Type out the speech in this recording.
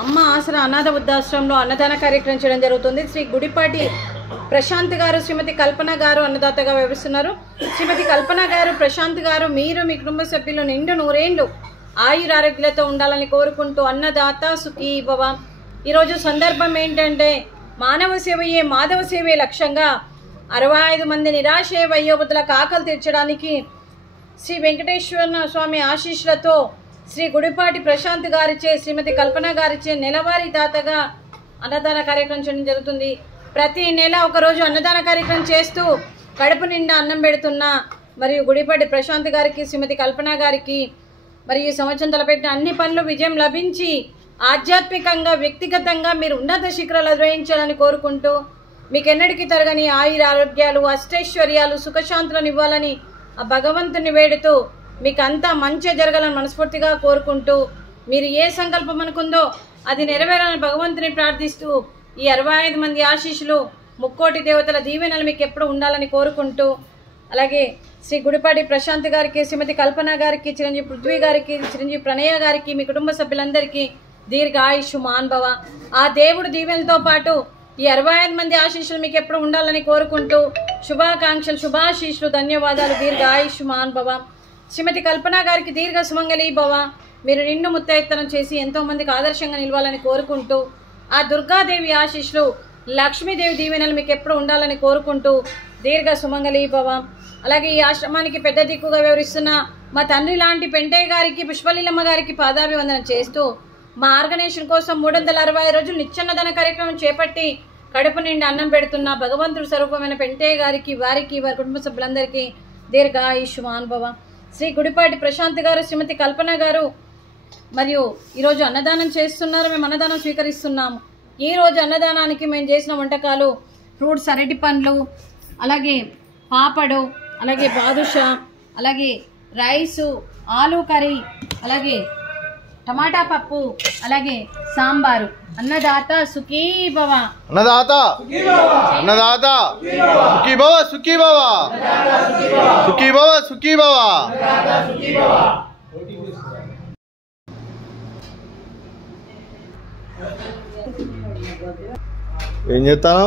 అమ్మ ఆసరా అనాథ వృద్ధాశ్రమంలో అన్నదాన కార్యక్రమం చేయడం జరుగుతుంది. శ్రీ గుడిపాటి ప్రశాంత్ గారు, శ్రీమతి కల్పన గారు అన్నదాతగా వ్యవహరిస్తున్నారు. శ్రీమతి కల్పన గారు, ప్రశాంత్ గారు, మీరు మీ కుటుంబ సభ్యులు నిండు నూరేళ్లు ఆయురారోగ్యాలతో ఉండాలని కోరుకుంటూ అన్నదాత సుఖీ భవ. ఈరోజు సందర్భం ఏంటంటే మానవ సేవయే మాధవ సేవే లక్ష్యంగా 65 మంది నిరాశయ వయోవృద్ధులకు ఆకలి తీర్చడానికి శ్రీ వెంకటేశ్వర స్వామి ఆశీస్సులతో శ్రీ గుడిపాటి ప్రశాంత్ గారిచే, శ్రీమతి కల్పన గారిచే నెలవారీ దాతగా అన్నదాన కార్యక్రమం చేయడం జరుగుతుంది. ప్రతి నెల ఒకరోజు అన్నదాన కార్యక్రమం చేస్తూ కడుపు నిండా అన్నం పెడుతున్న మరియు గుడిపాటి ప్రశాంత్ గారికి, శ్రీమతి కల్పన గారికి మరియు ఈ సంవత్సరం తలపెట్టిన అన్ని పనులు విజయం లభించి ఆధ్యాత్మికంగా, వ్యక్తిగతంగా మీరు ఉన్నత శిఖరాలు అధిరోహించాలని కోరుకుంటూ మీకు ఎన్నటికీ తరగని ఆయుర ఆరోగ్యాలు, అష్టైశ్వర్యాలు, సుఖశాంతులను ఇవ్వాలని ఆ భగవంతుని వేడుతూ మీకు అంతా మంచి జరగాలని మనస్ఫూర్తిగా కోరుకుంటూ, మీరు ఏ సంకల్పం అనుకుందో అది నెరవేరాలని భగవంతుని ప్రార్థిస్తూ ఈ 65 మంది ఆశీస్సులు, ముక్కోటి దేవతల దీవెనలు మీకు ఎప్పుడు ఉండాలని కోరుకుంటూ, అలాగే శ్రీ గుడిపాటి ప్రశాంత్ గారికి, శ్రీమతి కల్పన గారికి, చిరంజీవి పృథ్వీ గారికి, చిరంజీవి ప్రణయ గారికి, మీ కుటుంబ సభ్యులందరికీ దీర్ఘ ఆయుష్ మాన్భవ. ఆ దేవుడు దీవెనలతో పాటు ఈ 65 మంది ఆశీస్సులు మీకు ఎప్పుడు ఉండాలని కోరుకుంటూ శుభాకాంక్షలు, శుభాశీస్సులు, ధన్యవాదాలు. దీర్ఘ ఆయుష్ మాన్భవ. శ్రీమతి కల్పన గారికి దీర్ఘ సుమంగళీ భవ. మీరు నిండు ముత్తైత్తనం చేసి ఎంతో మందికి ఆదర్శంగా నిలవాలని కోరుకుంటూ, ఆ దుర్గాదేవి ఆశీస్సులు, లక్ష్మీదేవి దీవెనలు మీకు ఎప్పుడు ఉండాలని కోరుకుంటూ దీర్ఘ సుమంగళీ భవ. అలాగే ఈ ఆశ్రమానికి పెద్ద దిక్కుగా వివరిస్తున్న మా తండ్రి లాంటి పెంటయ్య గారికి, పుష్పలీలమ్మ గారికి పాదాభివందనం చేస్తూ, మా ఆర్గనైజేషన్ కోసం 365 రోజులు నిత్యాన్నదాన కార్యక్రమం చేపట్టి కడుపు నిండి అన్నం పెడుతున్న భగవంతుడు స్వరూపమైన పెంటయ్య గారికి, వారికి, వారి కుటుంబ సభ్యులందరికీ దీర్ఘ ఆయుష్ మాన్భవ. శ్రీ గుడిపాటి ప్రశాంత్ గారు, శ్రీమతి కల్పన గారు మరియు ఈరోజు అన్నదానం చేస్తున్నారు. మేము అన్నదానం స్వీకరిస్తున్నాము. ఈరోజు అన్నదానానికి మేము చేసిన వంటకాలు ఫ్రూట్స్, అరటి పండ్లు, అలాగే పాపడు, అలాగే బాదుషా, అలాగే రైసు, ఆలూ కర్రీ, అలాగే టమాటా పప్పు, అలాగే సాంబారు. అన్నదాత సుఖీ భవ. అన్నదాత అన్నదాత సుఖీ భవ, సుఖీ భవ, సుఖీ భవ, సుఖీ భవ. ఏం చేస్తాను?